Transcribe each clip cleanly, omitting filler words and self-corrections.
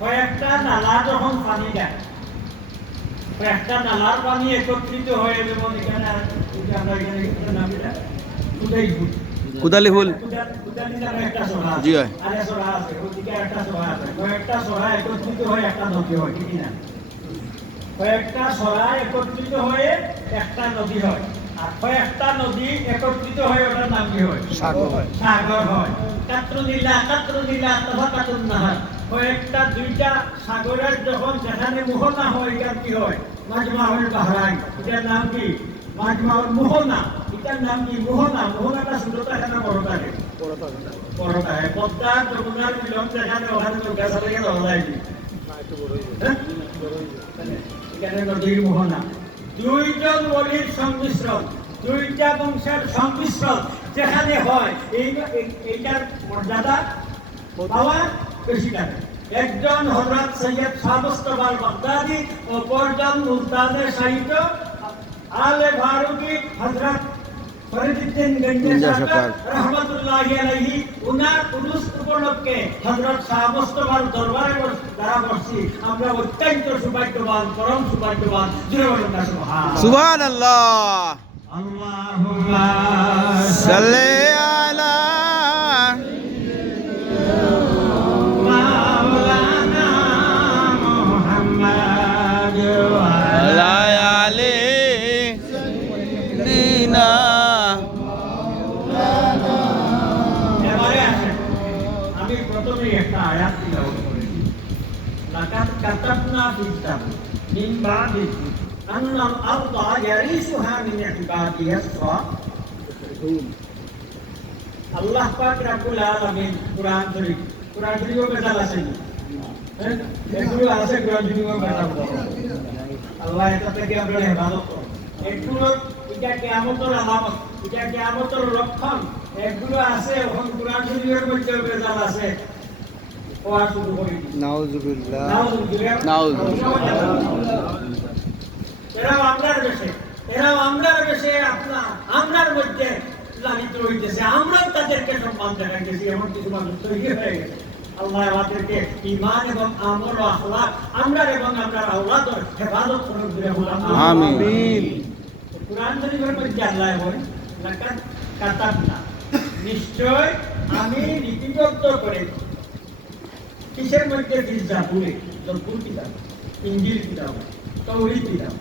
কয়েকটা নালা যখন পানি দেয়, কয়েকটা নালার পানি একত্রিত হয়ে যেমন এখানে আমরা এখানে নামি দেয় কুদালি ফুল কুদালি নামে একটা সোহা জি হয়। আর সোহা আছে, ওদিকে একটা সোহা আছে, কয়েকটা সোহা একত্রিত হয়ে একটা নদী হয়, ঠিক না? কয়েকটা সোহা একত্রিত হয়ে একটা নদী হয়, আর কয়েকটা নদী একত্রিত হয়ে ওটার নাম কি হয়? সাগর হয়। সাগর হয়। কাতরুনিল্লাহ তাফাকাতুন নাহার, কয়েকটা দুইটা সাগরের যখন যেখানে মোহনা হয় এটার কি হয়? মাজমাউল বাহরাইন। এটার নাম কি? মাজমাউল মোহনা। এটার নাম কি? মোহনা। মোহনাটা ছোটটা এখানে বড়টা রে বড়টা হয়। পদ্মা যমুনার মিলন যেখানে ওখানে গাছ থেকে ধরা যায় কি? এখানে নদীর মোহনা। দুইজন ওলির সংমিশ্রণ, দুইটা বংশের সংমিশ্রণ যেখানে হয় এইটার মর্যাদা পাওয়া বেশি থাকে। একজন হযরত সৈয়দ শাহ মুস্তাফা বাগদাদি, অপরজন মুলতানের সাহিত্য আলে ফারুকি হযরত ফরিদউদ্দিন গঞ্জে সরকার রহমাতুল্লাহি আলাইহি, উনার উরুস উপলক্ষে হযরত শাহ মুস্তাফার দরবারে দ্বারা বসছি আমরা অত্যন্ত সৌভাগ্যবান, পরম সৌভাগ্যবান। জুড়ে বলুন না সুবহানাল্লাহ। সুবহানাল্লাহ। আল্লাহুম্মা সাল্লি আলা মাওলানা মুহাম্মাদ ওয়া আলা আলি দিনা। এবারে আসেন, আমি প্রথমেই একটা আয়াত তিলাওয়াত করেছি। লাকাদ কাতাবনা ফিল কিতাব মিন বাদি আন্নাল আরদা ইয়ারিসুহা মিন ইবাদিয়াস সালিহিন। আল্লাহ পাক রব্বুল আলামিন কুরআন শরীফ, কুরআন শরীফে বেজাল আছে কি? এগুলো আছে কুরআন শরীফে বেজাল। আল্লাহ এটা থেকে আমরা হেফাজত করুন। এগুলো এটা কিয়ামতের আলামত, এটা কিয়ামতের লক্ষণ। এগুলো আছে এখন কুরআন শরীফের মধ্যে বেজাল আছে। ওয়া শুরু করি। নাউজুবিল্লাহ। নাউজুবিল্লাহ। এরাও আমরার বেশে, এরাও আমরার বেশে আমরার মধ্যে লালিত হইতেছে। আমরাও তাদেরকে সম্মান দেখাইতেছি, এমন কিছু মানুষ তৈরি হয়ে গেছে। আল্লাহ আমাদেরকে ঈমান এবং আমল ও আখলাক আমরার এবং আমরার আওলাদের হেফাজত করুন। আমিন। কুরআন শরীফের মধ্যে আল্লাহ বলেন, লাকাদ কাতাবনা, নিশ্চয় আমি লিপিবদ্ধ করেছি। কিসের মধ্যে? ফিল জাবুরে, জবুর কিতাব, ইনজিল কিতাব, তাওরীত কিতাব,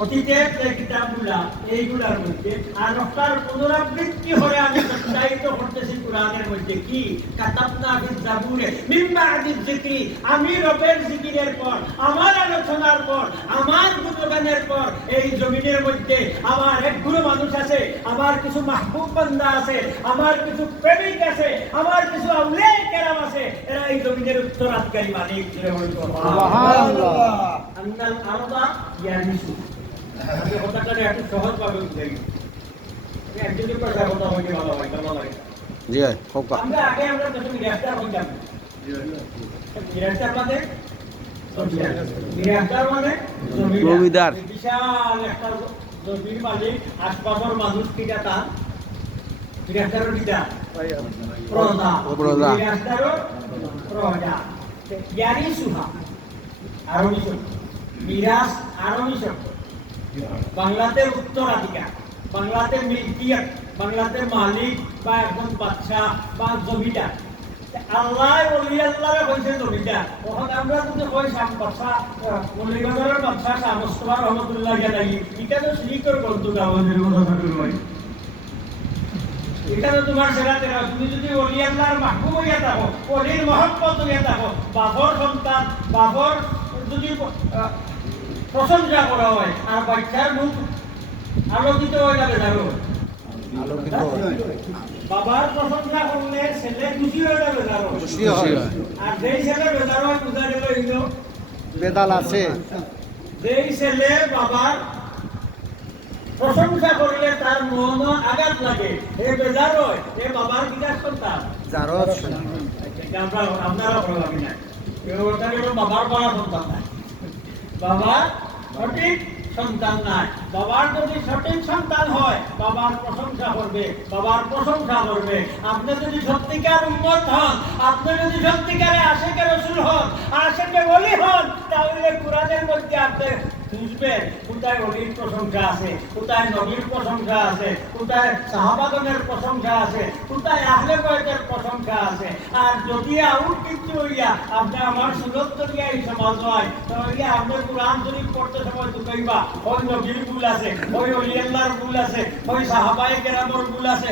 অতীতের যে কিতাবগুলা এইগুলার মধ্যে। আর ওটার পুনরাবৃত্তি হয়ে আমি সত্যায়িত করতেছি কুরআনের মধ্যে। কি? কাতাবনা ফিল জাবুরে মিন বাদি যিকরি, আমি রবের জিকিরের পর, আমার আলোচনার পর, আমার গুণগানের পর এই জমিনের মধ্যে আমার একগুলো মানুষ আছে, আমার কিছু মাহবুব বান্দা আছে, আমার কিছু প্রেমিক আছে, আমার কিছু আউলিয়া কেরাম আছে। এরা এই জমিনের উত্তরাধিকারী মালিক। সুবহানাল্লাহ। আন্নাল আরদা ইয়ারিসু, আমি কথাটা একটু সহজভাবে বুঝাই। একজনের কথা কথা হইতে ভালো হয়, ভালো লাগে। জি হয়। খুব আমরা আগে আমরা প্রথমে গ্রেফতার হইতাম। গ্রেফতার মানে গ্রেফতার মানে জমিদার। বিশাল একটা জমির মালিক, আশপাশের মানুষ কিটা তা গ্রেফতারের কিটা প্রজা, গ্রেফতারের প্রজা। ইয়ারি সুহা আরবি শব্দ, মিরাস আরবি শব্দ, বাংলাতে উত্তরাধিকার, বাংলাতে মিলকিয়ত, বাংলাতে মালিক বা একজন বাদশা বা জমিদার। আল্লাহ ওলি আল্লাহরে কইছে জমিদার। তখন আমরা যদি কই সাম বাদশা, মৌলভীবাজারের বাদশা শাহ মুস্তাফা রহমাতুল্লাহি আলাইহি, এটা তো শিরিকের বন্ধু আমাদের কথা কই। এটা তো তোমার সেরা তেরা। তুমি যদি ওলি আল্লাহর মাহবুব হইয়া থাকো, ওলির মহব্বত হইয়া থাকো, বাবর সন্তান, বাবর যদি প্রশংসা করা হয় আর বাচ্চার মুখ আলোকিত হয়ে যাবে, জানো? বাবার প্রশংসা করলে ছেলে খুশি হয়ে যাবে, জানো? আর যেই ছেলে বেজার হয় বুঝা গেল এগুলো বেদাল আছে। যেই ছেলে বাবার প্রশংসা করলে তার মন আঘাত লাগে, এ বেজার হয়, এ বাবার বিকাশ সন্তান। আপনারা ভালো লাগে না, বাবার বড় সন্তান না, বাবা সঠিক সন্তান নাই, বাবার যদি সঠিক সন্তান হয় বাবার প্রশংসা করবে, বাবার প্রশংসা করবে। আপনি যদি সত্যিকার উম্মত হন, আপনি যদি সত্যিকারে আশিকে রাসূল হন, আশিকে ওলি হন, তাহলে কোরআনের মধ্যে আপনি বুঝবেন কোথায় ওলির প্রশংসা আছে, কোথায় নবীর প্রশংসা আছে, কোথায় সাহাবাগণের প্রশংসা আছে, কোথায় আহলে বাইতের প্রশংসা আছে। আর যদি আউট কিছু হইয়া আপনি আমার সুরত করিয়া এই সমাজ হয়, তাহলে আপনি কোরআন শরীফ পড়তে সময় দুকাইবা ওই নবীর ভুল আছে, ওই ওলি আল্লাহর ভুল আছে, ওই সাহাবায়ে কেরামের ভুল আছে।